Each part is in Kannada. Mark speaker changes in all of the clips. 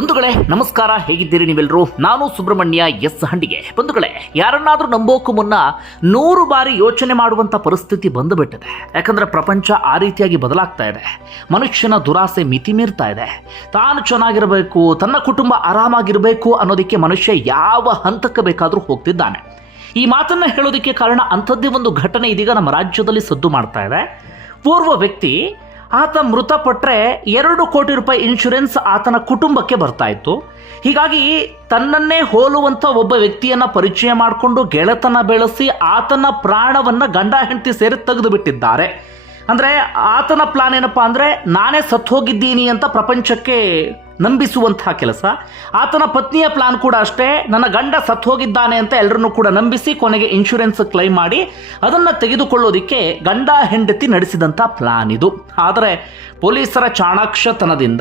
Speaker 1: ಬಂಧುಗಳೇ, ನಮಸ್ಕಾರ, ಹೇಗಿದ್ದೀರಿ ನೀವೆಲ್ಲರೂ ನಾನು ಸುಬ್ರಹ್ಮಣ್ಯ ಎಸ್ ಹಂಡಿಗೆ. ಬಂಧುಗಳೇ, ಯಾರನ್ನಾದ್ರೂ ನಂಬೋಕು ಮುನ್ನ ನೂರು ಬಾರಿ ಯೋಚನೆ ಮಾಡುವಂತ ಪರಿಸ್ಥಿತಿ ಬಂದುಬಿಟ್ಟಿದೆ. ಯಾಕಂದರೆ ಪ್ರಪಂಚ ಆ ರೀತಿಯಾಗಿ ಬದಲಾಗ್ತಾ ಇದೆ. ಮನುಷ್ಯನ ದುರಾಸೆ ಮಿತಿ ಮೀರ್ತಾ ಇದೆ. ತಾನು ಚೆನ್ನಾಗಿರಬೇಕು, ತನ್ನ ಕುಟುಂಬ ಆರಾಮಾಗಿರಬೇಕು ಅನ್ನೋದಕ್ಕೆ ಮನುಷ್ಯ ಯಾವ ಹಂತಕ್ಕೆ ಬೇಕಾದರೂ ಹೋಗ್ತಿದ್ದಾನೆ. ಈ ಮಾತನ್ನ ಹೇಳೋದಕ್ಕೆ ಕಾರಣ ಅಂಥದ್ದೇ ಒಂದು ಘಟನೆ ಇದೀಗ ನಮ್ಮ ರಾಜ್ಯದಲ್ಲಿ ಸದ್ದು ಮಾಡ್ತಾ ಇದೆ. ಪೂರ್ವ ವ್ಯಕ್ತಿ ಆತ ಮೃತಪಟ್ಟರೆ ಎರಡು ಕೋಟಿ ರೂಪಾಯಿ ಇನ್ಶೂರೆನ್ಸ್ ಆತನ ಕುಟುಂಬಕ್ಕೆ ಬರ್ತಾ ಇತ್ತು. ಹೀಗಾಗಿ ತನ್ನನ್ನೇ ಹೋಲುವಂಥ ಒಬ್ಬ ವ್ಯಕ್ತಿಯನ್ನು ಪರಿಚಯ ಮಾಡಿಕೊಂಡು ಗೆಳೆತನ ಬೆಳೆಸಿ ಆತನ ಪ್ರಾಣವನ್ನು ಗಂಡ ಹೆಂಡತಿ ಸೇರಿ ತೆಗೆದು ಬಿಟ್ಟಿದ್ದಾರೆ ಅಂದರೆ ಆತನ ಪ್ಲಾನ್ ಏನಪ್ಪಾ ಅಂದರೆ, ನಾನೇ ಸತ್ತು ಹೋಗಿದ್ದೀನಿ ಅಂತ ಪ್ರಪಂಚಕ್ಕೆ ನಂಬಿಸುವಂತಹ ಕೆಲಸ. ಆತನ ಪತ್ನಿಯ ಪ್ಲಾನ್ ಕೂಡ ಅಷ್ಟೇ. ನನ್ನ ಗಂಡ ಸತ್ತು ಹೋಗಿದ್ದಾನೆ ಅಂತ ಎಲ್ಲರನ್ನೂ ಕೂಡ ನಂಬಿಸಿ ಕೊನೆಗೆ ಇನ್ಶೂರೆನ್ಸ್ ಕ್ಲೈಮ್ ಮಾಡಿ ಅದನ್ನು ತೆಗೆದುಕೊಳ್ಳೋದಿಕ್ಕೆ ಗಂಡ, ಹೆಂಡತಿ ನಡೆಸಿದಂಥ ಪ್ಲಾನ್ ಇದು. ಆದರೆ ಪೊಲೀಸರ ಚಾಣಾಕ್ಷತನದಿಂದ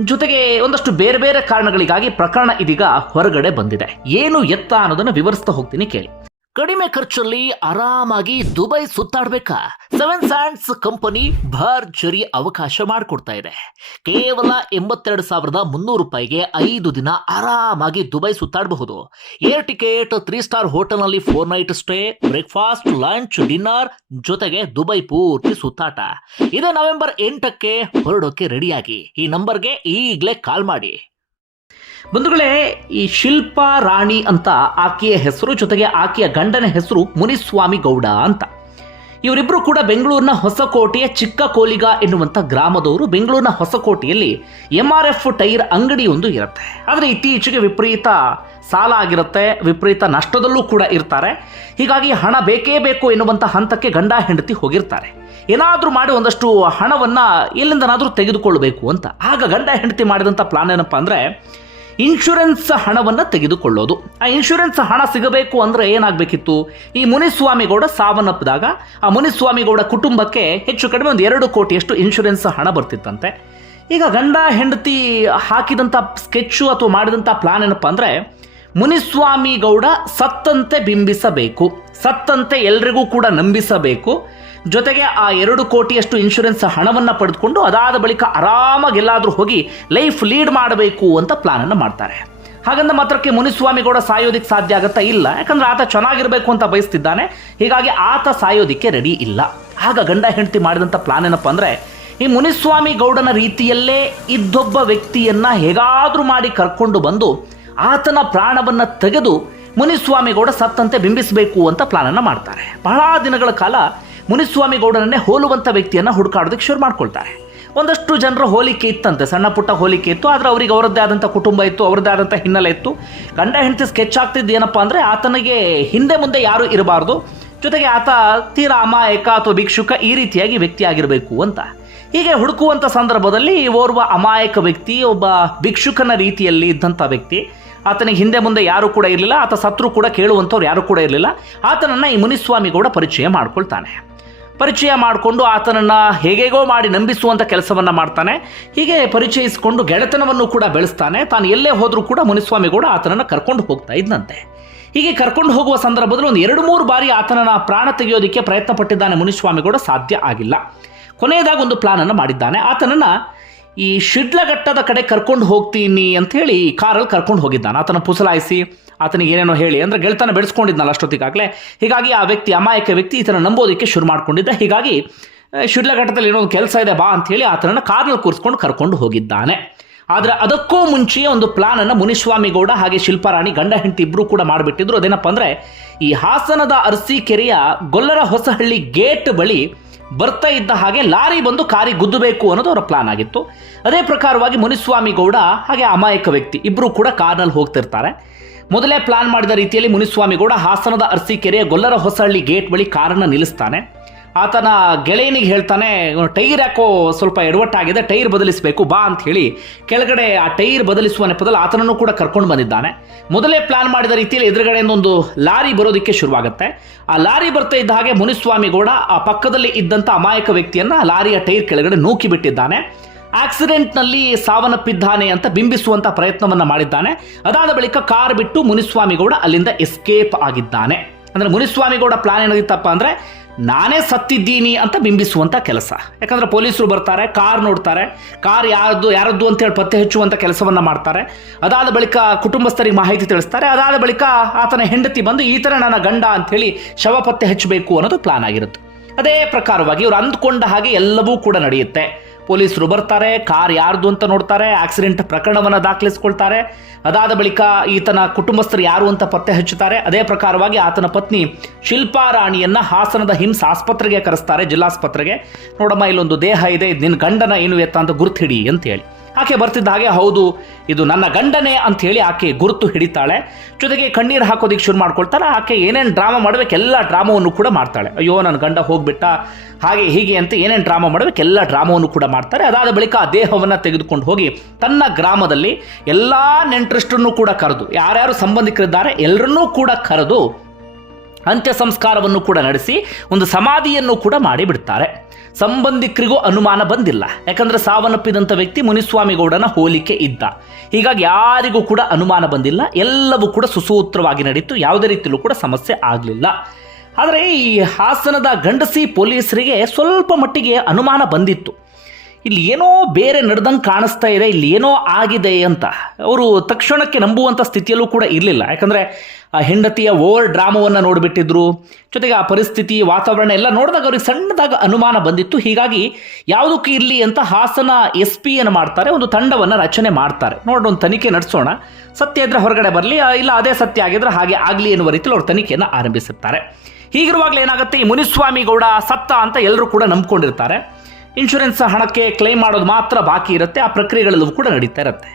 Speaker 1: ಜೊತೆಗೆ ಒಂದಷ್ಟು ಬೇರೆ ಬೇರೆ ಕಾರಣಗಳಿಗಾಗಿ ಪ್ರಕರಣ ಇದೀಗ ಹೊರಗಡೆ ಬಂದಿದೆ. ಏನು ಎತ್ತ ಅನ್ನೋದನ್ನು ವಿವರಿಸ್ತಾ ಹೋಗ್ತೀನಿ ಕೇಳಿ. ಕಡಿಮೆ ಖರ್ಚಲ್ಲಿ ಆರಾಮಾಗಿ ದುಬೈ ಸುತ್ತಾಡ್ಬೇಕಾ? ಸೆವೆನ್ ಸ್ಯಾಂಡ್ಸ್ ಕಂಪನಿ ಭರ್ಜರಿ ಅವಕಾಶ ಮಾಡಿಕೊಡ್ತಾ ಇದೆ. ಕೇವಲ ಎಂಬತ್ತೆರಡು ಸಾವಿರದ ಮುನ್ನೂರು ರೂಪಾಯಿಗೆ ಐದು ದಿನ ಆರಾಮಾಗಿ ದುಬೈ ಸುತ್ತಾಡಬಹುದು. ಏರ್ ಟಿಕೆಟ್, ತ್ರೀ ಸ್ಟಾರ್ ಹೋಟೆಲ್ನಲ್ಲಿ four night stay, breakfast, lunch, dinner ಜೊತೆಗೆ ದುಬೈ ಪೂರ್ತಿ ಸುತ್ತಾಟ. ಇದೇ ನವೆಂಬರ್ ಎಂಟಕ್ಕೆ ಹೊರಡೋಕೆ ರೆಡಿಯಾಗಿ. ಈ ನಂಬರ್ಗೆ ಈಗಲೇ ಕಾಲ್ ಮಾಡಿ. ಬಂಧುಗಳೇ, ಈ ಶಿಲ್ಪಾ ರಾಣಿ ಅಂತ ಆಕೆಯ ಹೆಸರು ಜೊತೆಗೆ ಆಕೆಯ ಗಂಡನ ಹೆಸರು ಮುನಿಸ್ವಾಮಿ ಗೌಡ ಅಂತ. ಇವರಿಬ್ಬರು ಕೂಡ ಬೆಂಗಳೂರಿನ ಹೊಸಕೋಟೆಯ ಚಿಕ್ಕ ಕೋಲಿಗ ಎನ್ನುವಂಥ ಗ್ರಾಮದವರು. ಬೆಂಗಳೂರಿನ ಹೊಸಕೋಟೆಯಲ್ಲಿ ಎಂ ಆರ್ ಎಫ್ ಟೈರ್ ಅಂಗಡಿ ಒಂದು ಇರುತ್ತೆ. ಆದರೆ ಇತ್ತೀಚೆಗೆ ವಿಪರೀತ ಸಾಲ ಆಗಿರುತ್ತೆ, ವಿಪರೀತ ನಷ್ಟದಲ್ಲೂ ಕೂಡ ಇರ್ತಾರೆ. ಹೀಗಾಗಿ ಹಣ ಬೇಕೇ ಬೇಕು ಎನ್ನುವಂಥ ಹಂತಕ್ಕೆ ಗಂಡ ಹೆಂಡತಿ ಹೋಗಿರ್ತಾರೆ. ಏನಾದರೂ ಮಾಡಿ ಒಂದಷ್ಟು ಹಣವನ್ನು ಎಲ್ಲಿಂದನಾದರೂ ತೆಗೆದುಕೊಳ್ಳಬೇಕು ಅಂತ. ಆಗ ಗಂಡ ಹೆಂಡತಿ ಮಾಡಿದಂಥ ಪ್ಲಾನ್ ಏನಪ್ಪ ಅಂದರೆ ಇನ್ಶೂರೆನ್ಸ್ ಹಣವನ್ನು ತೆಗೆದುಕೊಳ್ಳೋದು. ಆ ಇನ್ಶೂರೆನ್ಸ್ ಹಣ ಸಿಗಬೇಕು ಅಂದರೆ ಏನಾಗಬೇಕಿತ್ತು? ಈ ಮುನಿಸ್ವಾಮಿಗೌಡ ಸಾವನ್ನಪ್ಪಿದಾಗ ಆ ಮುನಿಸ್ವಾಮಿಗೌಡ ಕುಟುಂಬಕ್ಕೆ ಹೆಚ್ಚು ಕಡಿಮೆ ಒಂದು ಎರಡು ಕೋಟಿಯಷ್ಟು ಇನ್ಶೂರೆನ್ಸ್ ಹಣ ಬರ್ತಿತ್ತಂತೆ. ಈಗ ಗಂಡ, ಹೆಂಡತಿ ಹಾಕಿದಂಥ ಸ್ಕೆಚ್ಚು ಅಥವಾ ಮಾಡಿದಂಥ ಪ್ಲಾನ್ ಏನಪ್ಪ ಅಂದರೆ ಮುನಿಸ್ವಾಮಿಗೌಡ ಸತ್ತಂತೆ ಬಿಂಬಿಸಬೇಕು. ಸತ್ತಂತೆ ಎಲ್ರಿಗೂ ಕೂಡ ನಂಬಿಸಬೇಕು. ಜೊತೆಗೆ ಆ ಎರಡು ಕೋಟಿಯಷ್ಟು ಇನ್ಶೂರೆನ್ಸ್ ಹಣವನ್ನು ಪಡೆದುಕೊಂಡು ಅದಾದ ಬಳಿಕ ಆರಾಮಾಗಿ ಎಲ್ಲಾದರೂ ಹೋಗಿ ಲೈಫ್ ಲೀಡ್ ಮಾಡಬೇಕು ಅಂತ ಪ್ಲಾನನ್ನು ಮಾಡ್ತಾರೆ. ಹಾಗಂದ ಮಾತ್ರಕ್ಕೆ ಮುನಿಸ್ವಾಮಿಗೌಡ ಸಾಯೋದಿಕ್ಕೆ ಸಾಧ್ಯ ಆಗುತ್ತಾ? ಇಲ್ಲ. ಯಾಕಂದ್ರೆ ಆತ ಚೆನ್ನಾಗಿರಬೇಕು ಅಂತ ಬಯಸ್ತಿದ್ದಾನೆ. ಹೀಗಾಗಿ ಆತ ಸಾಯೋದಿಕ್ಕೆ ರೆಡಿ ಇಲ್ಲ. ಆಗ ಗಂಡ ಹೆಂಡತಿ ಮಾಡಿದಂಥ ಪ್ಲಾನ್ ಏನಪ್ಪ ಅಂದರೆ, ಈ ಮುನಿಸ್ವಾಮಿ ಗೌಡನ ರೀತಿಯಲ್ಲೇ ಇದ್ದೊಬ್ಬ ವ್ಯಕ್ತಿಯನ್ನ ಹೇಗಾದರೂ ಮಾಡಿ ಕರ್ಕೊಂಡು ಬಂದು ಆತನ ಪ್ರಾಣವನ್ನು ತೆಗೆದು ಮುನಿಸ್ವಾಮಿಗೌಡ ಸತ್ತಂತೆ ಬಿಂಬಿಸಬೇಕು ಅಂತ ಪ್ಲಾನನ್ನು ಮಾಡ್ತಾರೆ. ಬಹಳ ದಿನಗಳ ಕಾಲ ಮುನಿಸ್ವಾಮಿಗೌಡನನ್ನೇ ಹೋಲುವಂಥ ವ್ಯಕ್ತಿಯನ್ನು ಹುಡುಕಾಡೋದಕ್ಕೆ ಶುರು ಮಾಡ್ಕೊಳ್ತಾರೆ. ಒಂದಷ್ಟು ಜನರ ಹೋಲಿಕೆ ಇತ್ತಂತೆ, ಸಣ್ಣ ಪುಟ್ಟ ಹೋಲಿಕೆ ಇತ್ತು, ಆದರೆ ಅವರಿಗೆ ಅವರದ್ದೇ ಆದಂಥ ಕುಟುಂಬ ಇತ್ತು, ಅವರದ್ದೇ ಆದಂಥ ಹಿನ್ನೆಲೆ ಇತ್ತು. ಗಂಡ ಹೆಂಡತಿ ಸ್ಕೆಚ್ ಆಗ್ತಿದ್ದು ಏನಪ್ಪ ಅಂದರೆ ಆತನಿಗೆ ಹಿಂದೆ ಮುಂದೆ ಯಾರೂ ಇರಬಾರ್ದು. ಜೊತೆಗೆ ಆತ ತೀರಾ ಅಮಾಯಕ ಅಥವಾ ಭಿಕ್ಷುಕ ಈ ರೀತಿಯಾಗಿ ವ್ಯಕ್ತಿ ಆಗಿರಬೇಕು ಅಂತ. ಹೀಗೆ ಹುಡುಕುವಂಥ ಸಂದರ್ಭದಲ್ಲಿ ಓರ್ವ ಅಮಾಯಕ ವ್ಯಕ್ತಿ, ಒಬ್ಬ ಭಿಕ್ಷುಕನ ರೀತಿಯಲ್ಲಿ ಇದ್ದಂಥ ವ್ಯಕ್ತಿ, ಆತನಿಗೆ ಹಿಂದೆ ಮುಂದೆ ಯಾರು ಕೂಡ ಇರಲಿಲ್ಲ, ಆತ ಸತ್ರು ಕೂಡ ಕೇಳುವಂಥವ್ರು ಯಾರು ಕೂಡ ಇರಲಿಲ್ಲ, ಆತನನ್ನು ಈ ಮುನಿಸ್ವಾಮಿಗೌಡ ಪರಿಚಯ ಮಾಡ್ಕೊಳ್ತಾನೆ. ಪರಿಚಯ ಮಾಡಿಕೊಂಡು ಆತನನ್ನು ಹೇಗೇಗೋ ಮಾಡಿ ನಂಬಿಸುವಂಥ ಕೆಲಸವನ್ನು ಮಾಡ್ತಾನೆ. ಹೀಗೆ ಪರಿಚಯಿಸಿಕೊಂಡು ಗೆಳೆತನವನ್ನು ಕೂಡ ಬೆಳೆಸ್ತಾನೆ. ತಾನು ಎಲ್ಲೇ ಹೋದರೂ ಕೂಡ ಮುನಿಸ್ವಾಮಿಗೌಡ ಆತನನ್ನು ಕರ್ಕೊಂಡು ಹೋಗ್ತಾ ಇದ್ದಂತೆ ಹೀಗೆ ಕರ್ಕೊಂಡು ಹೋಗುವ ಸಂದರ್ಭದಲ್ಲಿ ಒಂದು ಎರಡು ಮೂರು ಬಾರಿ ಆತನನ್ನು ಪ್ರಾಣ ತೆಗೆಯೋದಕ್ಕೆ ಪ್ರಯತ್ನ ಪಟ್ಟಿದ್ದಾನೆ ಮುನಿಸ್ವಾಮಿಗೌಡ ಸಾಧ್ಯ ಆಗಿಲ್ಲ. ಕೊನೆಯದಾಗಿ ಒಂದು ಪ್ಲಾನನ್ನು ಮಾಡಿದ್ದಾನೆ. ಆತನನ್ನ ಈ ಶಿಡ್ಲಘಟ್ಟದ ಕಡೆ ಕರ್ಕೊಂಡು ಹೋಗ್ತೀನಿ ಅಂತ ಹೇಳಿ ಕಾರಲ್ಲಿ ಕರ್ಕೊಂಡು ಹೋಗಿದ್ದಾನೆ. ಆತನ ಪುಸಲಾಯಿಸಿ, ಆತನಿಗೆ ಏನೇನೋ ಹೇಳಿ, ಅಂದರೆ ಗೆಳ್ತನ ಬೆಳೆಸ್ಕೊಂಡಿದ್ನಲ್ಲ ಅಷ್ಟೊತ್ತಿಗಾಗಲೇ. ಹೀಗಾಗಿ ಆ ವ್ಯಕ್ತಿ, ಅಮಾಯಕ ವ್ಯಕ್ತಿ ಈತನ ನಂಬೋದಕ್ಕೆ ಶುರು ಮಾಡಿಕೊಂಡಿದ್ದ. ಹೀಗಾಗಿ ಶಿಡ್ಲಘಟ್ಟದಲ್ಲಿ ಏನೋ ಒಂದು ಕೆಲಸ ಇದೆ, ಬಾ ಅಂತ ಹೇಳಿ ಆತನನ್ನು ಕಾರ್ನಲ್ಲಿ ಕೂರಿಸ್ಕೊಂಡು ಕರ್ಕೊಂಡು ಹೋಗಿದ್ದಾನೆ. ಆದರೆ ಅದಕ್ಕೂ ಮುಂಚೆಯೇ ಒಂದು ಪ್ಲಾನನ್ನು ಮುನಿಸ್ವಾಮಿಗೌಡ ಹಾಗೆ ಶಿಲ್ಪಾರಾಣಿ ಗಂಡ ಹೆಂಡತಿ ಇಬ್ಬರೂ ಕೂಡ ಮಾಡಿಬಿಟ್ಟಿದ್ರು. ಅದೇನಪ್ಪ ಅಂದರೆ, ಈ ಹಾಸನದ ಅರಸೀಕೆರೆಯ ಗೊಲ್ಲರ ಹೊಸಹಳ್ಳಿ ಗೇಟ್ ಬಳಿ ಬರ್ತಾ ಇದ್ದ ಹಾಗೆ ಲಾರಿ ಬಂದು ಕಾರಿ ಗುದ್ದಬೇಕು ಅನ್ನೋದು ಅವರ ಪ್ಲಾನ್ ಆಗಿತ್ತು. ಅದೇ ಪ್ರಕಾರವಾಗಿ ಮುನಿಸ್ವಾಮಿ ಗೌಡ ಹಾಗೆ ಅಮಾಯಕ ವ್ಯಕ್ತಿ ಇಬ್ಬರು ಕೂಡ ಕಾರ್ನಲ್ಲಿ ಹೋಗ್ತಿರ್ತಾರೆ. ಮೊದಲೇ ಪ್ಲಾನ್ ಮಾಡಿದ ರೀತಿಯಲ್ಲಿ ಮುನಿಸ್ವಾಮಿ ಗೌಡ ಹಾಸನದ ಅರಸೀಕೆರೆಯ ಗೊಲ್ಲರ ಹೊಸಹಳ್ಳಿ ಗೇಟ್ ಬಳಿ ಕಾರನ್ನು ನಿಲ್ಲಿಸ್ತಾನೆ. ಆತನ ಗೆಳೆಯನಿಗೆ ಹೇಳ್ತಾನೆ ಟೈರ್ ಯಾಕೋ ಸ್ವಲ್ಪ ಎಡವಟ್ಟಾಗಿದೆ, ಟೈರ್ ಬದಲಿಸಬೇಕು, ಬಾ ಅಂತ ಹೇಳಿ ಕೆಳಗಡೆ ಆ ಟೈರ್ ಬದಲಿಸುವ ನೆಪದಲ್ಲಿ ಆತನನ್ನು ಕೂಡ ಕರ್ಕೊಂಡು ಬಂದಿದ್ದಾನೆ. ಮೊದಲೇ ಪ್ಲಾನ್ ಮಾಡಿದ ರೀತಿಯಲ್ಲಿ ಎದುರುಗಡೆಯಿಂದ ಒಂದು ಲಾರಿ ಬರೋದಕ್ಕೆ ಶುರುವಾಗುತ್ತೆ. ಆ ಲಾರಿ ಬರ್ತಾ ಇದ್ದ ಹಾಗೆ ಮುನಿಸ್ವಾಮಿ ಗೌಡ ಆ ಪಕ್ಕದಲ್ಲಿ ಇದ್ದಂಥ ಅಮಾಯಕ ವ್ಯಕ್ತಿಯನ್ನ ಲಾರಿಯ ಟೈರ್ ಕೆಳಗಡೆ ನೂಕಿ ಬಿಟ್ಟಿದ್ದಾನೆ. ಆಕ್ಸಿಡೆಂಟ್ನಲ್ಲಿ ಸಾವನ್ನಪ್ಪಿದ್ದಾನೆ ಅಂತ ಬಿಂಬಿಸುವಂತ ಪ್ರಯತ್ನವನ್ನ ಮಾಡಿದ್ದಾನೆ. ಅದಾದ ಬಳಿಕ ಕಾರ್ ಬಿಟ್ಟು ಮುನಿಸ್ವಾಮಿಗೌಡ ಅಲ್ಲಿಂದ ಎಸ್ಕೇಪ್ ಆಗಿದ್ದಾನೆ. ಅಂದ್ರೆ ಮುನಿಸ್ವಾಮಿಗೌಡ ಪ್ಲಾನ್ ಏನಾಗಿತ್ತಪ್ಪ ಅಂದ್ರೆ ನಾನೇ ಸತ್ತಿದ್ದೀನಿ ಅಂತ ಬಿಂಬಿಸುವಂಥ ಕೆಲಸ. ಯಾಕಂದರೆ ಪೊಲೀಸರು ಬರ್ತಾರೆ, ಕಾರ್ ನೋಡ್ತಾರೆ, ಕಾರ್ ಯಾರದ್ದು ಯಾರದ್ದು ಅಂತೇಳಿ ಪತ್ತೆ ಹಚ್ಚುವಂಥ ಕೆಲಸವನ್ನು ಮಾಡ್ತಾರೆ. ಅದಾದ ಬಳಿಕ ಕುಟುಂಬಸ್ಥರಿಗೆ ಮಾಹಿತಿ ತಿಳಿಸ್ತಾರೆ, ಅದಾದ ಬಳಿಕ ಆತನ ಹೆಂಡತಿ ಬಂದು, ಈ ಥರ ನನ್ನ ಗಂಡ ಅಂಥೇಳಿ ಶವ ಪತ್ತೆ ಹಚ್ಚಬೇಕು ಅನ್ನೋದು ಪ್ಲಾನ್ ಆಗಿರುತ್ತೆ. ಅದೇ ಪ್ರಕಾರವಾಗಿ ಇವರು ಅಂದ್ಕೊಂಡ ಹಾಗೆ ಎಲ್ಲವೂ ಕೂಡ ನಡೆಯುತ್ತೆ. ಪೊಲೀಸರು ಬರ್ತಾರೆ, ಕಾರ್ ಯಾರ್ದು ಅಂತ ನೋಡ್ತಾರೆ ಆಕ್ಸಿಡೆಂಟ್ ಪ್ರಕರಣವನ್ನು ದಾಖಲಿಸಿಕೊಳ್ತಾರೆ. ಅದಾದ ಬಳಿಕ ಈತನ ಕುಟುಂಬಸ್ಥರು ಯಾರು ಅಂತ ಪತ್ತೆ ಹಚ್ಚುತ್ತಾರೆ. ಅದೇ ಪ್ರಕಾರವಾಗಿ ಆತನ ಪತ್ನಿ ಶಿಲ್ಪಾ ರಾಣಿಯನ್ನ ಹಾಸನದ ಹಿಮ್ಸ್ ಆಸ್ಪತ್ರೆಗೆ ಕರೆಸ್ತಾರೆ, ಜಿಲ್ಲಾಸ್ಪತ್ರೆಗೆ. ನೋಡಮ್ಮ, ಇಲ್ಲೊಂದು ದೇಹ ಇದೆ ನಿನ್ನ ಗಂಡನ ಏನು ಎತ್ತ ಅಂತ ಗುರುತು ಅಂತ ಹೇಳಿ. ಆಕೆ ಬರ್ತಿದ್ದ ಹಾಗೆ, ಹೌದು, ಇದು ನನ್ನ ಗಂಡನೇ ಅಂತ ಹೇಳಿ ಆಕೆ ಗುರುತು ಹಿಡಿತಾಳೆ. ಜೊತೆಗೆ ಕಣ್ಣೀರು ಹಾಕೋದಿಕ್ಕೆ ಶುರು ಮಾಡ್ಕೊಳ್ತಾರೆ ಆಕೆ ಏನೇನು ಡ್ರಾಮಾ ಮಾಡಬೇಕು, ಎಲ್ಲ ಡ್ರಾಮಾವನ್ನು ಕೂಡ ಮಾಡ್ತಾಳೆ. ಅಯ್ಯೋ ನನ್ನ ಗಂಡ ಹೋಗ್ಬಿಟ್ಟ, ಹಾಗೆ ಹೀಗೆ ಅಂತ ಏನೇನು ಡ್ರಾಮಾ ಮಾಡಬೇಕು, ಎಲ್ಲ ಡ್ರಾಮಾವನ್ನು ಕೂಡ ಮಾಡ್ತಾರೆ. ಅದಾದ ಬಳಿಕ ಆ ದೇಹವನ್ನು ತೆಗೆದುಕೊಂಡು ಹೋಗಿ ತನ್ನ ಗ್ರಾಮದಲ್ಲಿ ಎಲ್ಲ ನೆಂಟರಷ್ಟನ್ನು ಕೂಡ ಕರೆದು, ಯಾರ್ಯಾರು ಸಂಬಂಧಿಕರಿದ್ದಾರೆ ಎಲ್ಲರನ್ನೂ ಕೂಡ ಕರೆದು ಅಂತ್ಯ ಸಂಸ್ಕಾರವನ್ನು ಕೂಡ ನಡೆಸಿ ಒಂದು ಸಮಾಧಿಯನ್ನು ಕೂಡ ಮಾಡಿಬಿಡ್ತಾರೆ. ಸಂಬಂಧಿಕರಿಗೂ ಅನುಮಾನ ಬಂದಿಲ್ಲ. ಯಾಕಂದರೆ ಸಾವನ್ನಪ್ಪಿದಂಥ ವ್ಯಕ್ತಿ ಮುನಿಸ್ವಾಮಿಗೌಡನ ಹೋಲಿಕೆ ಇದ್ದ. ಹೀಗಾಗಿ ಯಾರಿಗೂ ಕೂಡ ಅನುಮಾನ ಬಂದಿಲ್ಲ. ಎಲ್ಲವೂ ಕೂಡ ಸುಸೂತ್ರವಾಗಿ ನಡೀತು. ಯಾವುದೇ ರೀತಿಯಲ್ಲೂ ಕೂಡ ಸಮಸ್ಯೆ ಆಗಲಿಲ್ಲ. ಆದರೆ ಈ ಹಾಸನದ ಗಂಡಸಿ ಪೊಲೀಸರಿಗೆ ಸ್ವಲ್ಪ ಮಟ್ಟಿಗೆ ಅನುಮಾನ ಬಂದಿತ್ತು. ಇಲ್ಲಿ ಏನೋ ಬೇರೆ ನಡೆದಂಗೆ ಕಾಣಿಸ್ತಾ ಇದೆ, ಇಲ್ಲಿ ಏನೋ ಆಗಿದೆ ಅಂತ. ಅವರು ತಕ್ಷಣಕ್ಕೆ ನಂಬುವಂಥ ಸ್ಥಿತಿಯಲ್ಲೂ ಕೂಡ ಇರಲಿಲ್ಲ. ಯಾಕಂದರೆ ಆ ಹೆಂಡತಿಯ ಓವರ್ ಡ್ರಾಮವನ್ನು ನೋಡಿಬಿಟ್ಟಿದ್ರು. ಜೊತೆಗೆ ಆ ಪರಿಸ್ಥಿತಿ, ವಾತಾವರಣ ಎಲ್ಲ ನೋಡಿದಾಗ ಅವ್ರಿಗೆ ಸಣ್ಣದಾಗ ಅನುಮಾನ ಬಂದಿತ್ತು. ಹೀಗಾಗಿ ಯಾವುದಕ್ಕೂ ಇರಲಿ ಅಂತ ಹಾಸನ ಎಸ್ ಪಿ ಏನು ಮಾಡ್ತಾರೆ, ಒಂದು ತಂಡವನ್ನು ರಚನೆ ಮಾಡ್ತಾರೆ. ನೋಡಿ ಒಂದು ತನಿಖೆ ನಡೆಸೋಣ. ಸತ್ಯ ಇದ್ರೆ ಹೊರಗಡೆ ಬರಲಿ ಇಲ್ಲ ಅದೇ ಸತ್ಯ ಆಗಿದ್ರೆ ಹಾಗೆ ಆಗಲಿ ಎನ್ನುವ ರೀತಿಯಲ್ಲಿ ಅವ್ರು ತನಿಖೆಯನ್ನು ಆರಂಭಿಸುತ್ತಾರೆ ಹೀಗಿರುವಾಗಲೇ ಏನಾಗುತ್ತೆ, ಈ ಮುನಿಸ್ವಾಮಿ ಗೌಡ ಸತ್ತ ಅಂತ ಎಲ್ಲರೂ ಕೂಡ ನಂಬ್ಕೊಂಡಿರ್ತಾರೆ. ಇನ್ಶೂರೆನ್ಸ್ ಹಣಕ್ಕೆ ಕ್ಲೈಮ್ ಮಾಡೋದು ಮಾತ್ರ ಬಾಕಿ ಇರುತ್ತೆ, ಆ ಪ್ರಕ್ರಿಯೆಗಳಲ್ಲೂ ಕೂಡ ನಡೀತಾ ಇರುತ್ತೆ.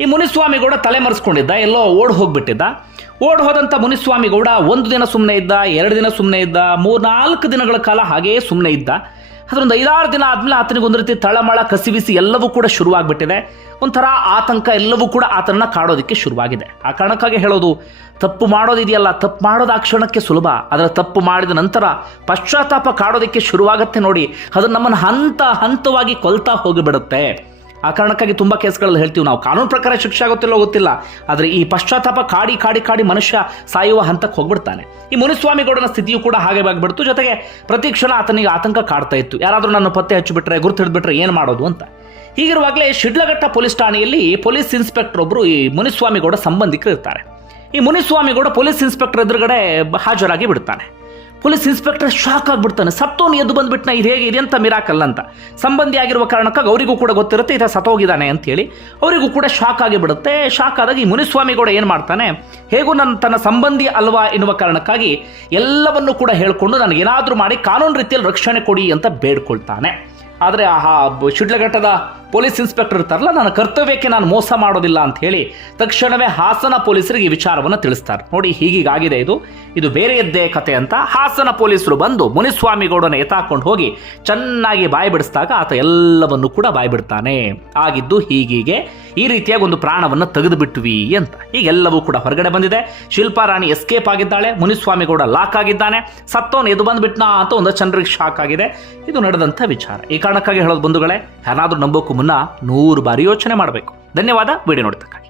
Speaker 1: ಈ ಮುನಿಸ್ವಾಮಿ ಗೌಡ ತಲೆಮರೆಸ್ಕೊಂಡಿದ್ದ ಎಲ್ಲೋ ಓಡ್ ಹೋಗ್ಬಿಟ್ಟಿದ್ದ. ಓಡ್ ಹೋದಂಥ ಮುನಿಸ್ವಾಮಿ ಗೌಡ ಒಂದು ದಿನ ಸುಮ್ಮನೆ ಇದ್ದ, ಎರಡು ದಿನ ಸುಮ್ಮನೆ ಇದ್ದ ಮೂರ್ನಾಲ್ಕು ದಿನಗಳ ಕಾಲ ಹಾಗೆಯೇ ಸುಮ್ಮನೆ ಇದ್ದ. ಅದರೊಂದು ಐದಾರು ದಿನ ಆದಮೇಲೆ ಆತನಿಗೆ ಒಂದು ರೀತಿ ತಳಮಳ ಕಸಿವಿಸಿ ಎಲ್ಲವೂ ಕೂಡ ಶುರುವಾಗ್ಬಿಟ್ಟಿದೆ. ಒಂಥರ ಆತಂಕ ಎಲ್ಲವೂ ಕೂಡ ಆತನನ್ನ ಕಾಡೋದಕ್ಕೆ ಶುರುವಾಗಿದೆ. ಆ ಕಾರಣಕ್ಕಾಗಿ ಹೇಳೋದು, ತಪ್ಪು ಮಾಡೋದಿದೆಯಲ್ಲ, ತಪ್ಪು ಮಾಡೋದು ಆ ಕ್ಷಣಕ್ಕೆ ಸುಲಭ. ಆದರೆ ತಪ್ಪು ಮಾಡಿದ ನಂತರ ಪಶ್ಚಾತ್ತಾಪ ಕಾಡೋದಕ್ಕೆ ಶುರುವಾಗತ್ತೆ ನೋಡಿ ಅದು ನಮ್ಮನ್ನು ಹಂತ ಹಂತವಾಗಿ ಕೊಲ್ತಾ ಹೋಗಿಬಿಡುತ್ತೆ. ಆ ಕಾರಣಕ್ಕಾಗಿ ತುಂಬ ಕೇಸ್ಗಳಲ್ಲಿ ಹೇಳ್ತೀವಿ ನಾವು. ಕಾನೂನು ಪ್ರಕಾರ ಶಿಕ್ಷೆ ಆಗುತ್ತಿಲ್ಲೋ ಗೊತ್ತಿಲ್ಲ. ಆದರೆ ಈ ಪಶ್ಚಾತ್ತಾಪ ಕಾಡಿ ಕಾಡಿ ಕಾಡಿ ಮನುಷ್ಯ ಸಾಯುವ ಹಂತಕ್ಕೆ ಹೋಗ್ಬಿಡ್ತಾನೆ. ಈ ಮುನಿಸ್ವಾಮಿಗೌಡನ ಸ್ಥಿತಿಯು ಕೂಡ ಹಾಗೆ ಆಗಿಬಿಡ್ತು. ಜೊತೆಗೆ ಪ್ರತಿ ಕ್ಷಣ ಆತನಿಗೆ ಆತಂಕ ಕಾಡ್ತಾ ಇತ್ತು. ಯಾರಾದರೂ ನನ್ನ ಪತ್ತೆ ಹಚ್ಚಿಬಿಟ್ರೆ, ಗುರುತು ಹಿಡಿದ್ಬಿಟ್ರೆ ಏನು ಮಾಡೋದು ಅಂತ. ಹೀಗಿರುವಾಗಲೇ ಶಿಡ್ಲಘಟ್ಟ ಪೊಲೀಸ್ ಠಾಣೆಯಲ್ಲಿ ಪೊಲೀಸ್ ಇನ್ಸ್ಪೆಕ್ಟರ್ ಒಬ್ಬರು ಈ ಮುನಿಸ್ವಾಮಿಗೌಡ ಸಂಬಂಧಿಕರು ಇರ್ತಾರೆ. ಈ ಮುನಿಸ್ವಾಮಿಗೌಡ ಪೊಲೀಸ್ ಇನ್ಸ್ಪೆಕ್ಟರ್ ಎದುರುಗಡೆ ಹಾಜರಾಗಿ ಬಿಡ್ತಾನೆ. ಪೊಲೀಸ್ ಇನ್ಸ್ಪೆಕ್ಟರ್ ಶಾಕ್ ಆಗ್ಬಿಡ್ತಾನೆ. ಸತ್ತೋನು ಎದ್ದು ಬಂದ್ಬಿಟ್ನ ಇದು ಹೇಗೆ, ಇದೆ ಅಂತ ಮಿರಾಕಲ್ ಅಂತ. ಸಂಬಂಧಿ ಆಗಿರುವ ಕಾರಣಕ್ಕಾಗಿ ಅವರಿಗೂ ಕೂಡ ಗೊತ್ತಿರುತ್ತೆ ಇದು ಸತ್ತೋಗಿದ್ದಾನೆ ಅಂತೇಳಿ ಅವರಿಗೂ ಕೂಡ ಶಾಕ್ ಆಗಿಬಿಡುತ್ತೆ. ಶಾಕ್ ಆದಾಗ ಈ ಮುನಿಸ್ವಾಮಿಗೌಡ ಏನು ಮಾಡ್ತಾನೆ, ಹೇಗೂ ನನ್ನ ತನ್ನ ಸಂಬಂಧಿ ಅಲ್ವಾ ಎನ್ನುವ ಕಾರಣಕ್ಕಾಗಿ ಎಲ್ಲವನ್ನು ಕೂಡ ಹೇಳಿಕೊಂಡು ನನಗೇನಾದರೂ ಮಾಡಿ ಕಾನೂನು ರೀತಿಯಲ್ಲಿ ರಕ್ಷಣೆ ಕೊಡಿ ಅಂತ ಬೇಡ್ಕೊಳ್ತಾನೆ. ಆದರೆ ಆ ಶಿಡ್ಲಘಟ್ಟದ ಪೊಲೀಸ್ ಇನ್ಸ್ಪೆಕ್ಟರ್ ಇರ್ತಾರಲ್ಲ ನನ್ನ ಕರ್ತವ್ಯಕ್ಕೆ ನಾನು ಮೋಸ ಮಾಡೋದಿಲ್ಲ ಅಂತ ಹೇಳಿ ತಕ್ಷಣವೇ ಹಾಸನ ಪೊಲೀಸರಿಗೆ ಈ ವಿಚಾರವನ್ನು ತಿಳಿಸ್ತಾರೆ. ನೋಡಿ, ಹೀಗೀಗಾಗಿದೆ ಇದು. ಇದು ಬೇರೆಯದ್ದೇ ಕತೆ ಅಂತ. ಹಾಸನ ಪೊಲೀಸರು ಬಂದು ಮುನಿಸ್ವಾಮಿಗೌಡನ ಎತ್ತಾಕೊಂಡು ಹೋಗಿ ಚೆನ್ನಾಗಿ ಬಾಯಿ ಬಿಡಿಸಿದಾಗ ಆತ ಎಲ್ಲವನ್ನು ಕೂಡ ಬಾಯಿ ಬಿಡ್ತಾನೆ. ಆಗಿದ್ದು ಹೀಗೀಗೆ ಈ ರೀತಿಯಾಗಿ ಒಂದು ಪ್ರಾಣವನ್ನು ತೆಗೆದು ಬಿಟ್ವಿ ಅಂತ. ಈಗೆಲ್ಲವೂ ಕೂಡ ಹೊರಗಡೆ ಬಂದಿದೆ. ಶಿಲ್ಪಾರಾಣಿ ಎಸ್ಕೇಪ್ ಆಗಿದ್ದಾಳೆ. ಮುನಿಸ್ವಾಮಿಗೌಡ ಲಾಕ್ ಆಗಿದ್ದಾನೆ. ಸತ್ತವನು ಎದು ಬಂದ್ಬಿಟ್ನಾ ಅಂತ ಒಂದು ಜನರಿಗೆ ಶಾಕ್ ಆಗಿದೆ. ಇದು ನಡೆದಂಥ ವಿಚಾರ. ಈ ಕಾರಣಕ್ಕಾಗಿ ಹೇಳೋದು ಬಂಧುಗಳೇ ಯಾರಾದರೂ ನಂಬೋಕ್ಕೂ ಮುನ್ನ ನೂರು ಬಾರಿ ಯೋಚನೆ ಮಾಡಬೇಕು. ಧನ್ಯವಾದ ವಿಡಿಯೋ ನೋಡ್ತಕ್ಕ